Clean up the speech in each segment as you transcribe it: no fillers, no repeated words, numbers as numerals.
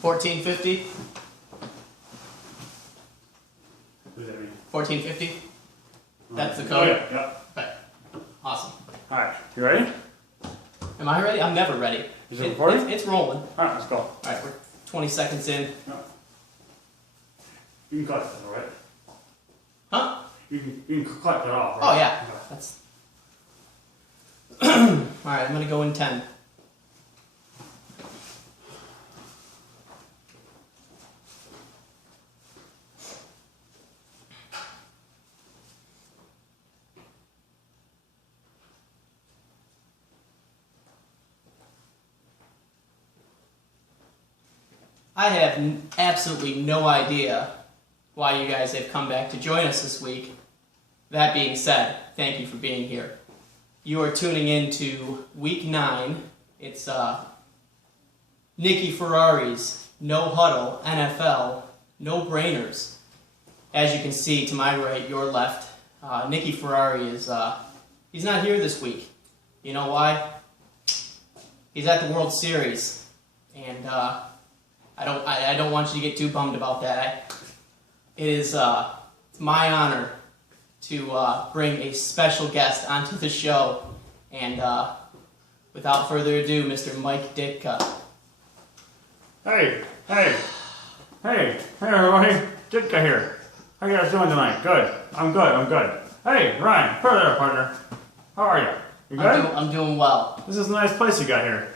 1450? What does that mean? 1450? That's the code? Oh, yeah, yeah. Okay. Awesome. Alright, you ready? Am I ready? I'm never ready. Is it recording? It's rolling. Alright, let's go. Alright, we're 20 seconds in. Yeah. You can cut it, alright? Huh? You can cut it off, right? Oh, yeah. Okay. That's. Alright, I'm going to go in 10. I have absolutely no idea why you guys have come back to join us this week. That being said, thank you for being here. You are tuning in to Week 9. It's Nicky Ferrari's no-huddle NFL no-brainers. As you can see to my right, your left, Nicky Ferrari is he's not here this week. You know why? He's at the World Series, and I don't want you to get too bummed about that. It is it's my honor to bring a special guest onto the show, and without further ado, Mr. Mike Ditka. Hey everybody, Ditka here. How you guys doing tonight? Good. I'm good. Hey, Ryan, hey there, partner. How are you? You good? I'm doing well. This is a nice place you got here.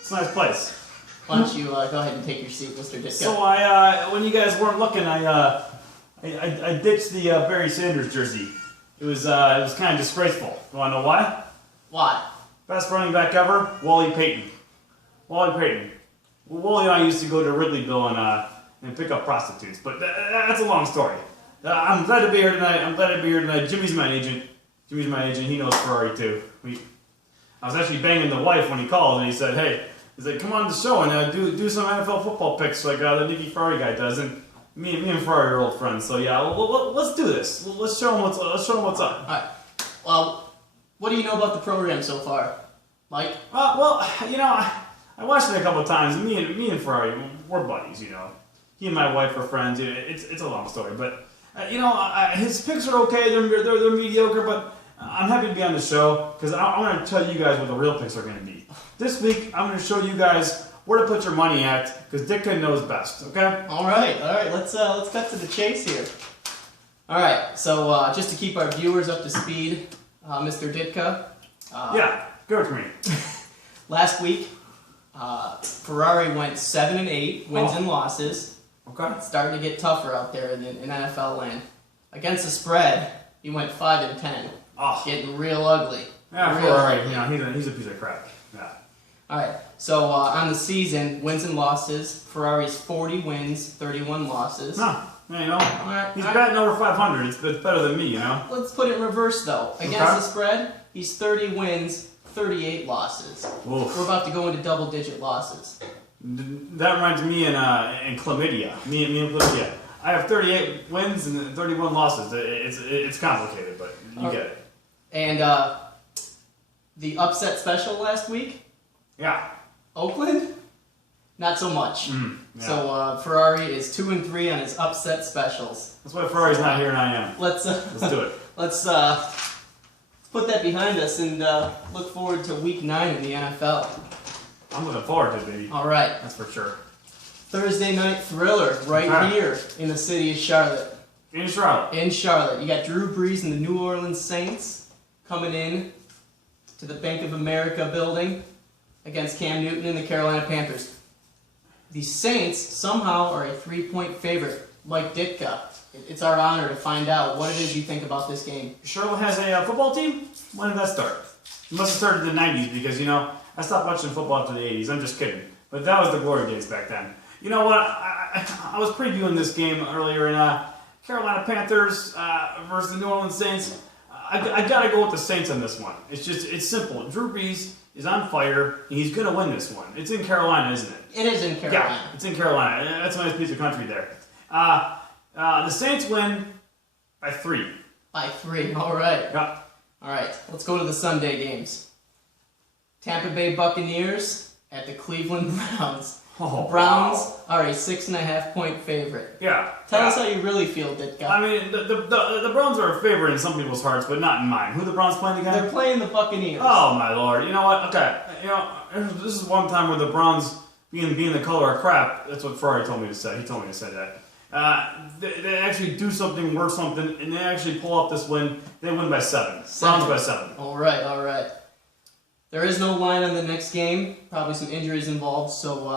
It's a nice place. Why don't you go ahead and take your seat, Mr. Ditka? So when you guys weren't looking, I ditched the Barry Sanders jersey. It was kind of disgraceful. You want to know why? Why? Best running back ever, Wally Payton. Wally and I used to go to Wrigleyville and pick up prostitutes, but that's a long story. I'm glad to be here tonight. Jimmy's my agent. He knows Ferrari too. I was actually banging the wife when he called, and he said, "Hey." He's like, come on the show and do some NFL football picks like the Nicky Ferrari guy does. And me and Ferrari are old friends, so yeah, let's do this. Let's show him what's up. All right. Well, what do you know about the program so far, Mike? Well, you know, I watched it a couple of times. Me and Ferrari, we're buddies. You know, he and my wife are friends. It's a long story, but you know, his picks are okay. They're mediocre, but I'm happy to be on the show because I want to tell you guys what the real picks are going to be. This week, I'm going to show you guys where to put your money at, because Ditka knows best, okay? All right, let's cut to the chase here. All right, so just to keep our viewers up to speed, Mr. Ditka. Yeah, give it to me. Last week, Ferrari went 7-8, wins and losses. Okay. It's starting to get tougher out there in NFL land. Against the spread, he went 5-10. Oh. Getting real ugly. Yeah, Ferrari, you know, he's a piece of crap. Yeah. All right, so on the season, wins and losses, Ferrari's 40 wins, 31 losses. No, you know, he's right. batting over 500. It's better than me, you know. Let's put it in reverse, though. Against the spread, he's 30 wins, 38 losses. Oof. We're about to go into double-digit losses. That reminds me in chlamydia. Me and chlamydia. I have 38 wins and 31 losses. It's complicated, but you get it. And the upset special last week? Yeah. Oakland? Not so much. Yeah. So Ferrari is 2-3 on his upset specials. That's why Ferrari's not here and I am. Let's do it. Let's put that behind us and look forward to Week 9 in the NFL. I'm looking forward to it, baby. All right. That's for sure. Thursday night thriller right here in the city of Charlotte. In Charlotte. In Charlotte. You got Drew Brees and the New Orleans Saints coming in to the Bank of America building against Cam Newton and the Carolina Panthers. The Saints somehow are a 3-point favorite. Mike Ditka, it's our honor to find out what it is you think about this game. Charlotte has a football team? When did that start? It must have started in the 90s because, you know, I stopped watching football after the 80s. I'm just kidding. But that was the glory days back then. You know what? I was previewing this game earlier in Carolina Panthers versus the New Orleans Saints. I got to go with the Saints on this one. It's simple. Drew Brees is on fire, and he's going to win this one. It's in Carolina, isn't it? It is in Carolina. Yeah, it's in Carolina. That's a nice piece of country there. The Saints win by 3. By 3, all right. Yeah. All right, let's go to the Sunday games. Tampa Bay Buccaneers at the Cleveland Browns. The Browns are a 6.5-point favorite. Yeah. Tell us how you really feel, Ditka. I mean, the Browns are a favorite in some people's hearts, but not in mine. Who are the Browns playing again? They're playing the Buccaneers. Oh my lord! You know what? Okay, this is one time where the Browns being the color of crap. That's what Ferrari told me to say. He told me to say that. They actually do something, work something, and they actually pull off this win. They win by 7. Browns by 7. All right. There is no line on the next game. Probably some injuries involved, so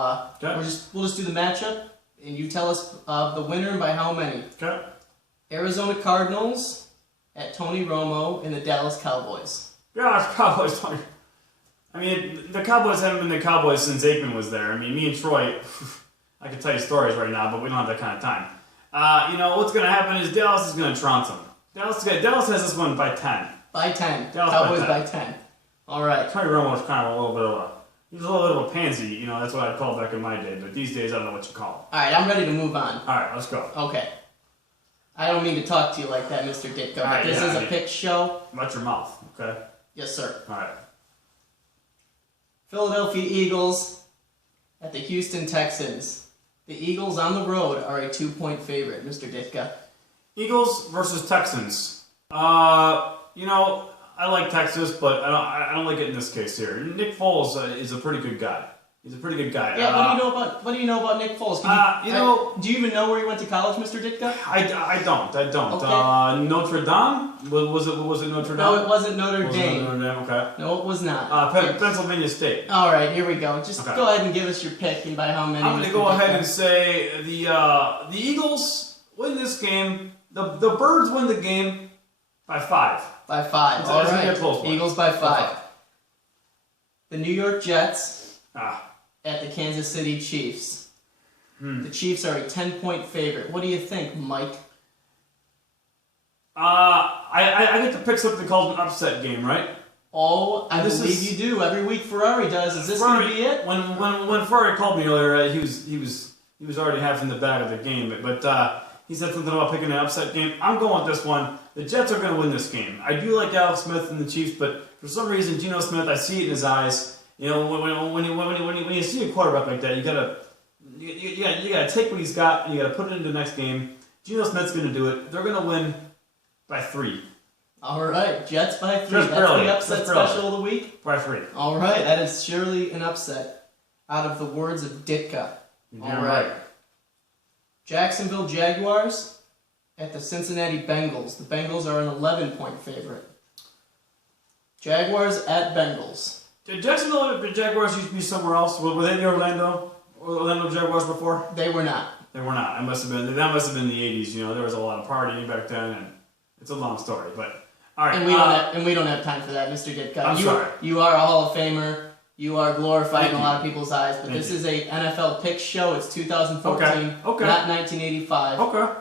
Okay. we'll just do the matchup, and you tell us the winner and by how many. Okay. Arizona Cardinals at Tony Romo and the Dallas Cowboys. Yeah, it's Cowboys. I mean, the Cowboys haven't been the Cowboys since Aikman was there. I mean, me and Troy, I could tell you stories right now, but we don't have that kind of time. What's going to happen is Dallas is going to trounce them. Dallas has this one by 10. By 10. Dallas Cowboys by 10. by 10. All right. Tony Romo was kind of a little bit of he's a little bit of a pansy, that's what I'd call back in my day, but these days I don't know what you call him. All right, I'm ready to move on. All right, let's go. Okay. I don't mean to talk to you like that, Mr. Ditka, but Right, this is a pick show. Watch your mouth, okay? Yes, sir. All right. Philadelphia Eagles at the Houston Texans. The Eagles on the road are a 2-point favorite, Mr. Ditka. Eagles versus Texans. I like Texas, but I don't like it in this case here. Nick Foles is a pretty good guy. He's a pretty good guy. Yeah, what do you know about Nick Foles? Do you even know where he went to college, Mr. Ditka? I don't. Okay. Notre Dame? Was it Notre Dame? No, it wasn't Notre Dame. Notre Dame, okay. No, it was not. Pennsylvania State. All right, here we go. Just Okay. go ahead and give us your pick and by how many. I'm going to Mr. go ahead Ditka. and say the Eagles win this game. The Birds win the game by 5. By 5. It's All gonna be a right. close one. Eagles by 5. The New York Jets Ah. at the Kansas City Chiefs. Hmm. The Chiefs are a 10-point favorite. What do you think, Mike? I get to pick something called an upset game, right? Oh, I This believe is- you do. Every week Ferrari does. Is this going to be it? When Ferrari called me earlier, he was already half in the bag of the game, but he said something about picking an upset game. I'm going with this one. The Jets are going to win this game. I do like Alex Smith and the Chiefs, but for some reason, Geno Smith, I see it in his eyes. When you see a quarterback like that, you gotta take what he's got and you gotta put it into the next game. Geno Smith's going to do it. They're going to win by 3. All right, Jets by 3. Just That's barely. the upset Just barely. special of the week. By 3. All right, that is surely an upset. Out of the words of Ditka. You're All damn right. Jacksonville Jaguars at the Cincinnati Bengals. The Bengals are an 11-point favorite. Jaguars at Bengals. Did Jacksonville the Jaguars used to be somewhere else? Were they the Orlando Jaguars before? They were not. They were not. That must have been the 80s. There was a lot of partying back then, and it's a long story. But all right, And we don't have time for that, Mr. Ditka. I'm sorry. You are a Hall of Famer. You are glorified Thank in a you. lot of people's eyes, but Thank this you. is a NFL pick show. It's 2014, Okay. not 1985. Okay.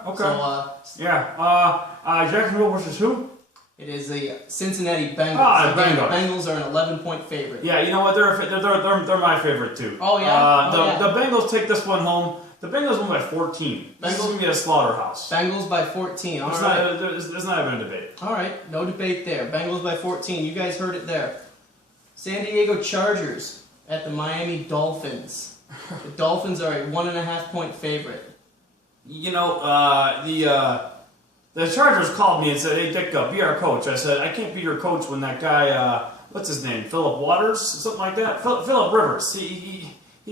So Jacksonville versus who? it is the Cincinnati Bengals. Ah, Again, the Bengals. Bengals are an 11-point favorite. Yeah, you know what? They're my favorite too. Oh, yeah? The Bengals take this one home. The Bengals won by 14. This is Bengals- going to be a slaughterhouse. Bengals by 14. All There's right. not even a debate. All right. No debate there. Bengals by 14. You guys heard it there. San Diego Chargers at the Miami Dolphins. The Dolphins are a 1.5-point favorite. The Chargers called me and said, "Hey, Dick, be our coach." I said, "I can't be your coach when that guy, what's his name, Philip Waters, something like that, Philip Rivers. He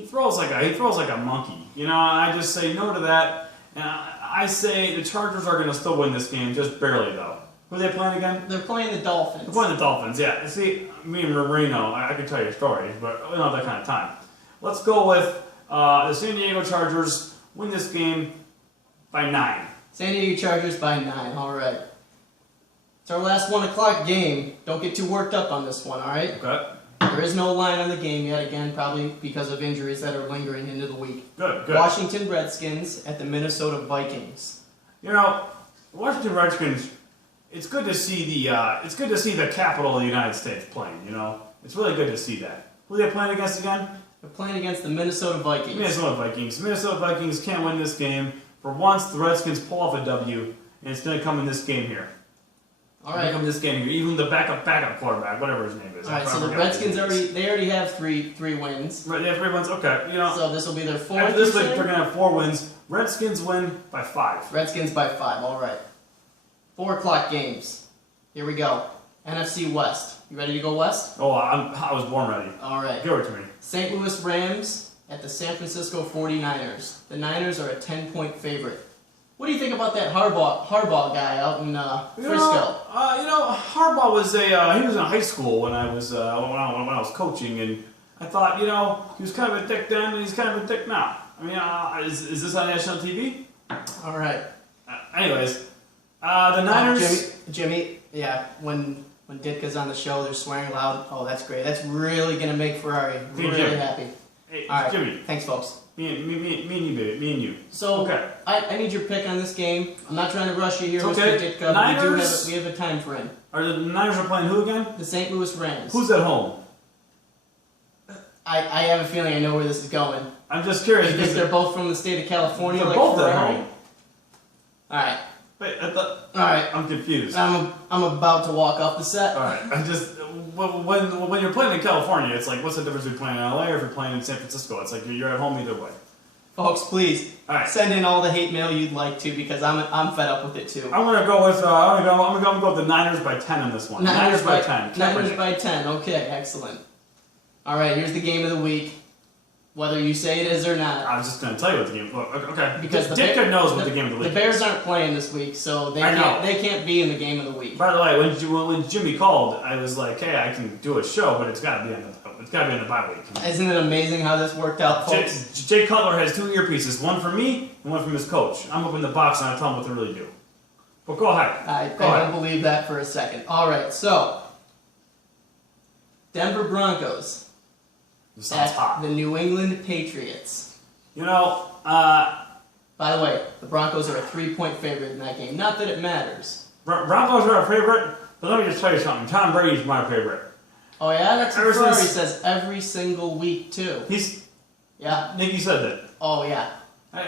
throws like a monkey. I just say no to that, and I say the Chargers are going to still win this game, just barely though. Who are they playing again? They're playing the Dolphins. They're playing the Dolphins. Yeah. See, me and Marino, I could tell you stories, but we don't have that kind of time. Let's go with the San Diego Chargers win this game by 9. San Diego Chargers by 9. All right. It's our last 1 o'clock game. Don't get too worked up on this one, all right? Okay. There is no line on the game yet, again, probably because of injuries that are lingering into the week. Good. Washington Redskins at the Minnesota Vikings. The Washington Redskins. It's good to see the capital of the United States playing. It's really good to see that. Who are they playing against again? They're playing against the Minnesota Vikings. Minnesota Vikings. Minnesota Vikings can't win this game. For once, the Redskins pull off a W, and it's going to come in this game here. All right. Pick 'em this game. Even the backup quarterback, whatever his name is. All right. So the Redskins already have three wins. Right, they have 3 wins. Okay, you know. So this will be their fourth. After this week, they're gonna have 4 wins. Redskins win by 5. Redskins by 5. All right. 4 o'clock games. Here we go. NFC West. You ready to go west? Oh, I was born ready. All right. Give it to me. St. Louis Rams at the San Francisco 49ers. The Niners are a 10-point favorite. What do you think about that Harbaugh guy out in Frisco? Harbaugh was he was in high school when I was when I was coaching, and I thought, he was kind of a dick then, and he's kind of a dick now. I mean, is this on national TV? All right. Anyways, the Niners. Jimmy, yeah. When Ditka's on the show, they're swearing loud. Oh, that's great. That's really gonna make Ferrari really happy. Hey, all right. Jimmy. Thanks, folks. Me and you, baby. Me and you. So, okay. I need your pick on this game. I'm not trying to rush you here, okay. Mr. Ditka. But we have a time frame. Are the Niners playing who again? The St. Louis Rams. Who's at home? I have a feeling I know where this is going. I'm just curious. Because they're both from the state of California. They're like both Ferrari. at home. All right. Wait, all right. I'm confused. I'm about to walk off the set. All right. I'm just when you're playing in California, it's like, what's the difference between playing in LA or if you're playing in San Francisco? It's like you're at home either way. Folks, please send in all the hate mail you'd like to, because I'm fed up with it too. I'm gonna go with I'm gonna go with the Niners by 10 on this one. Niners by 10. Niners by 10. Okay, excellent. All right, here's the game of the week. Whether you say it is or not. I was just gonna tell you what the game. Okay. Because Ditka knows what the game of the week. The Bears aren't playing this week, so they can't be in the game of the week. By the way, when Jimmy called, I was like, hey, I can do a show, but it's gotta be in the bye week. Isn't it amazing how this worked out, folks? Jay Cutler has 2 earpieces, one from me and one from his coach. I'm up in the box and I tell him what to really do. But go ahead. I don't believe that for a second. All right, so Denver Broncos at hot. the New England Patriots. By the way, the Broncos are a 3-point favorite in that game. Not that it matters. Broncos are our favorite, but let me just tell you something. Tom Brady's my favorite. Oh yeah, that's what Ferrari says every single week too. Yeah. Nicky said that. Oh yeah.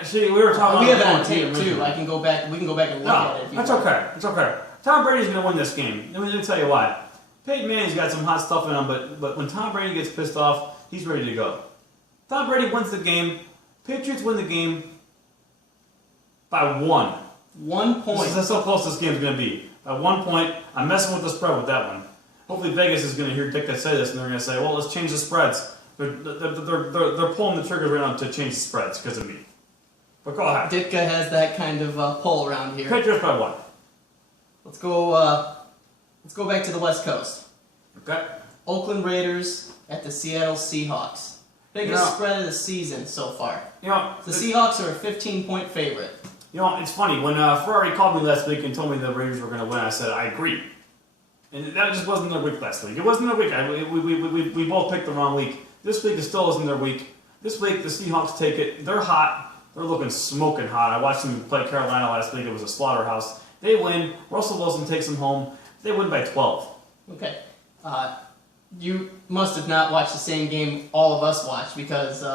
See, we were talking. We have it on tape too. We can go back and look at it. If you that's want. okay. It's okay. Tom Brady's gonna win this game. Let me tell you why. Peyton Manning's got some hot stuff in him, but when Tom Brady gets pissed off, he's ready to go. Tom Brady wins the game. Patriots win the game by 1. 1 point. That's how close this game's gonna be. By 1 point. I'm messing with the spread with that one. Hopefully Vegas is going to hear Ditka say this, and they're going to say, well, let's change the spreads. They're pulling the triggers right now to change the spreads because of me. But go ahead. Ditka has that kind of pull around here. Patriots by 1. Let's go back to the West Coast. Okay. Oakland Raiders at the Seattle Seahawks. Biggest spread of the season so far. The Seahawks are a 15-point favorite. It's funny. When Ferrari called me last week and told me the Raiders were going to win, I said, I agree. And that just wasn't their week last week. It wasn't their week. We both picked the wrong week. This week it still isn't their week. This week the Seahawks take it. They're hot. They're looking smoking hot. I watched them play Carolina last week. It was a slaughterhouse. They win. Russell Wilson takes them home. They win by 12. Okay. You must have not watched the same game all of us watched, because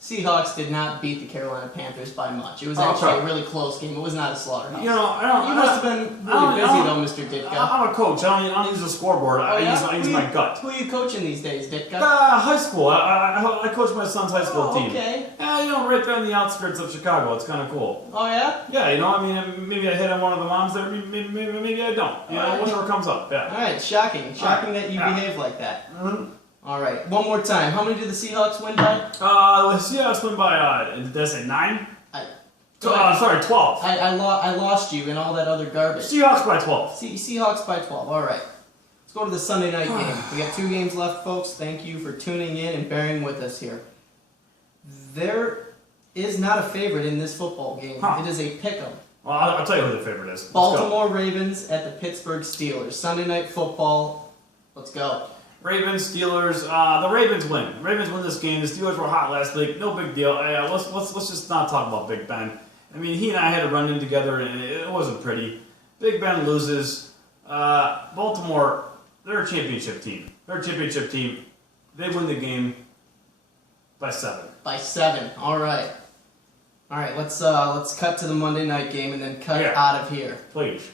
Seahawks did not beat the Carolina Panthers by much. It was actually a really close game. It was not a slaughterhouse. You must have been really busy though, Mr. Ditka. I'm a coach. I don't use a scoreboard. I use my gut. Who are you coaching these days, Ditka? High school. I coach my son's high school team. Okay. Right there on the outskirts of Chicago. It's kind of cool. Oh yeah? Yeah, maybe I hit on one of the moms there. Maybe I don't. Whatever comes up. Yeah. All right. Shocking that you behave like that. Mm-hmm. All right, one more time. How many did the Seahawks win by? The Seahawks win by, did I say 9? Sorry, 12. I lost you in all that other garbage. Seahawks by 12. Seahawks by 12, all right. Let's go to the Sunday night game. We got 2 games left, folks. Thank you for tuning in and bearing with us here. There is not a favorite in this football game. It is a pick'em. Well, I'll tell you who the favorite is. Baltimore Ravens at the Pittsburgh Steelers. Sunday night football. Let's go. Ravens, Steelers. The Ravens win. The Ravens win this game. The Steelers were hot last week. No big deal. Let's just not talk about Big Ben. I mean, he and I had to run in together, and it wasn't pretty. Big Ben loses. Baltimore, they're a championship team. They win the game by 7. By 7. All right. All right. Let's cut to the Monday night game and then cut out of here. Please.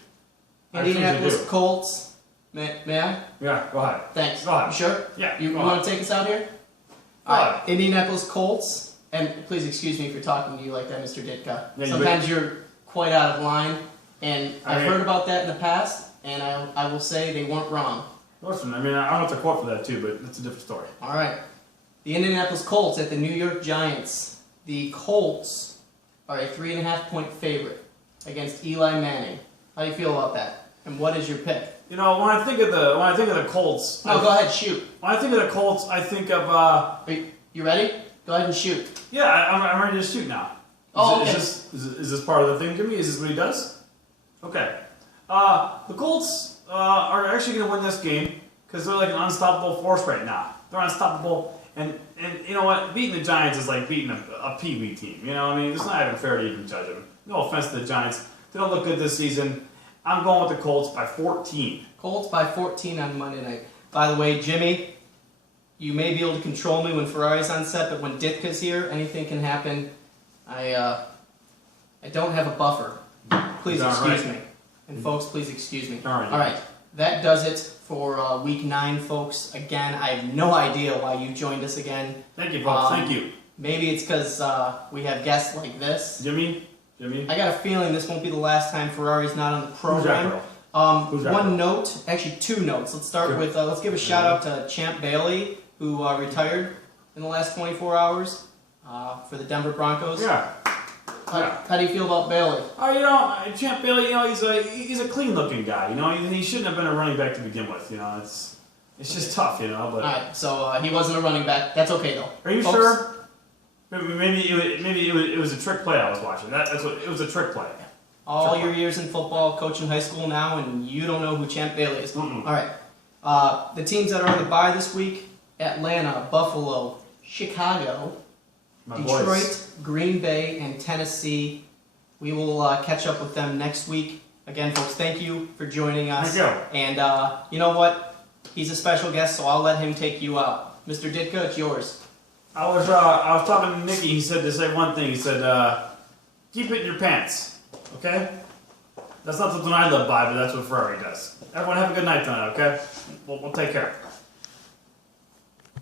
Indianapolis do. Colts. May I? Yeah, go ahead. Thanks. Go ahead. You sure? Yeah, You go want ahead. to take us out here? Go All right. ahead. Indianapolis Colts. And please excuse me for talking to you like that, Mr. Ditka. Yeah, Sometimes you're quite out of line, and I've mean- heard about that in the past, and I will say they weren't wrong. Listen, I mean, I don't have to quote for that too, but it's a different story. All right. The Indianapolis Colts at the New York Giants. The Colts are a 3.5-point favorite against Eli Manning. How do you feel about that? And what is your pick? You know, when I think of the Colts, No, go ahead, shoot. when I think of the Colts, I think of You ready? Go ahead and shoot. yeah, I'm ready to shoot now. Oh, okay. Is this part of the thing, Jimmy? Is this what he does? Okay. The Colts are actually going to win this game because they're like an unstoppable force right now. They're unstoppable, and you know what? Beating the Giants is like beating a Pee Wee team. You know what I mean? It's not even fair to even judge them. No offense to the Giants. They don't look good this season. I'm going with the Colts by 14. Colts by 14 on Monday night. By the way, Jimmy, you may be able to control me when Ferrari's on set, but when Ditka's here, anything can happen. I don't have a buffer. Please Darn excuse right. me. And folks, please excuse me. Darn right. All right. That does it for week 9, folks. Again, I have no idea why you joined us again. Thank you, folks. Thank you. Maybe it's because we have guests like this. Jimmy? I got a feeling this won't be the last time Ferrari's not on the Who's that program. girl? Who's that One girl? note, actually 2 notes. Let's start Sure. with, let's give a shout out to Champ Bailey, who retired in the last 24 hours for the Denver Broncos. Yeah. How do you feel about Bailey? You know, Champ Bailey, you know, he's a clean-looking guy. You know, he shouldn't have been a running back to begin with. You know, it's just tough. You know, but Alright, so he wasn't a running back. That's okay, though. are you Folks, sure? Maybe it was a trick play I was watching. That's what it was, a trick play. All your years in football, coaching high school now, and you don't know who Champ Bailey is. Mm-mm. Alright, the teams that are on the bye this week, Atlanta, Buffalo, Chicago, My Detroit, boys. Green Bay, and Tennessee. We will catch up with them next week. Again, folks, thank you for joining us. Thank you. And you know what? He's a special guest, so I'll let him take you out. Mr. Ditka, it's yours. I was talking to Nicky. He said to say one thing. He said, "Keep it in your pants." Okay. That's not something I live by, but that's what Ferrari does. Everyone have a good night tonight. Okay. We'll take care.